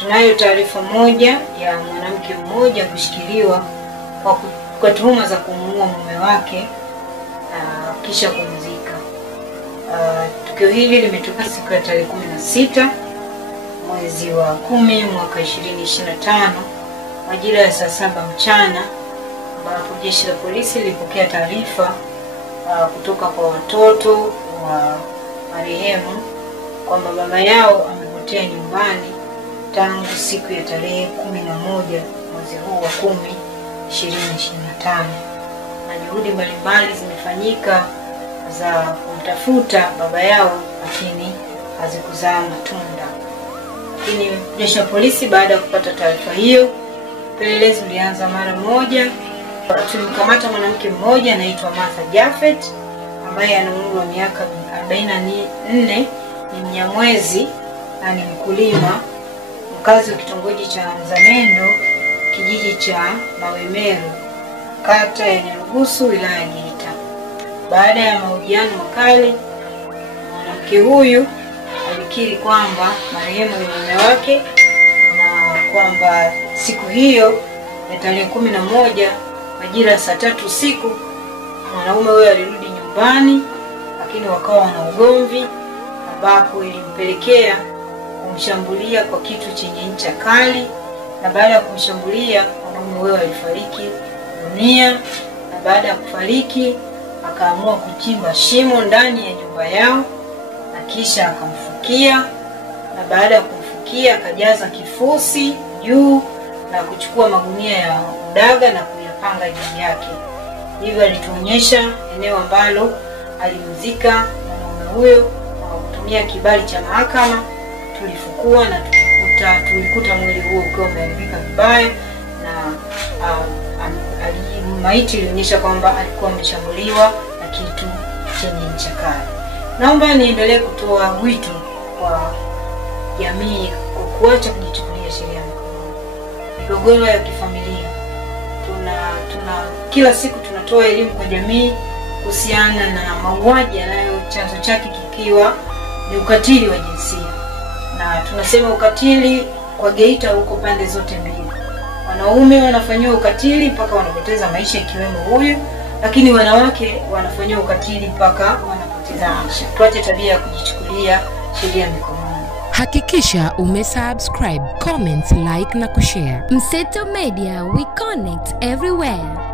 Tunayo taarifa moja ya mwanamke mmoja kushikiliwa kwa tuhuma za kumuua mume wake na kisha kumzika. Tukio hili limetokea siku ya tarehe 16 mwezi wa 10 mwaka 2025 majira ya saa 7 mchana, ambapo jeshi la polisi lilipokea taarifa kutoka kwa watoto wa marehemu kwamba baba yao amepotea nyumbani tangu siku ya tarehe 11 mwezi huu wa 10 2025, na juhudi mbalimbali zimefanyika za kumtafuta baba yao, lakini hazikuzaa matunda. Lakini jeshi la polisi baada ya kupata taarifa hiyo, upelelezi ulianza mara moja. Tulimkamata mwanamke mmoja anaitwa Martha Jaffet ambaye ana umri wa miaka 44, ni Mnyamwezi na ni mkulima, mkazi wa kitongoji cha Mzalendo, kijiji cha Mawemeru, kata ya Nyarugusu, wilaya ya Geita. Baada ya mahojiano makali, mwanamke huyu alikiri kwamba marehemu ni mume wake na kwamba siku hiyo ya tarehe 11 majira ya saa 3 usiku mwanaume huyo alirudi nyumbani, lakini wakawa wana ugomvi ambapo ilimpelekea kumshambulia kwa kitu chenye ncha kali, na baada ya kumshambulia mwanaume huyo alifariki dunia. Na baada ya kufariki akaamua kuchimba shimo ndani ya nyumba yao na kisha akamfukia, na baada ya kumfukia akajaza kifusi juu na kuchukua magunia ya udaga na kuyapanga juu yake. Hivyo alituonyesha eneo ambalo alimzika mwanaume huyo, kwa kutumia kibali cha mahakama tulifukua na tulikuta mwili huo ukiwa umeharibika vibaya, na maiti ilionyesha kwamba alikuwa ameshambuliwa na kitu chenye ncha kali. Naomba niendelee kutoa wito kwa jamii kwa kuacha kujichukulia sheria mkononi. Migogoro ya kifamilia, kila siku tunatoa elimu kwa jamii kuhusiana na mauaji yanayo chanzo chake kikiwa ni ukatili wa jinsia. Na tunasema ukatili kwa Geita huko pande zote mbili. Wanaume wanafanywa ukatili mpaka wanapoteza maisha ikiwemo huyu, lakini wanawake wanafanywa ukatili mpaka wanapoteza maisha. Tuache tabia ya kujichukulia sheria mikononi. Hakikisha umesubscribe, comment, like na kushare. Mseto Media, we connect everywhere.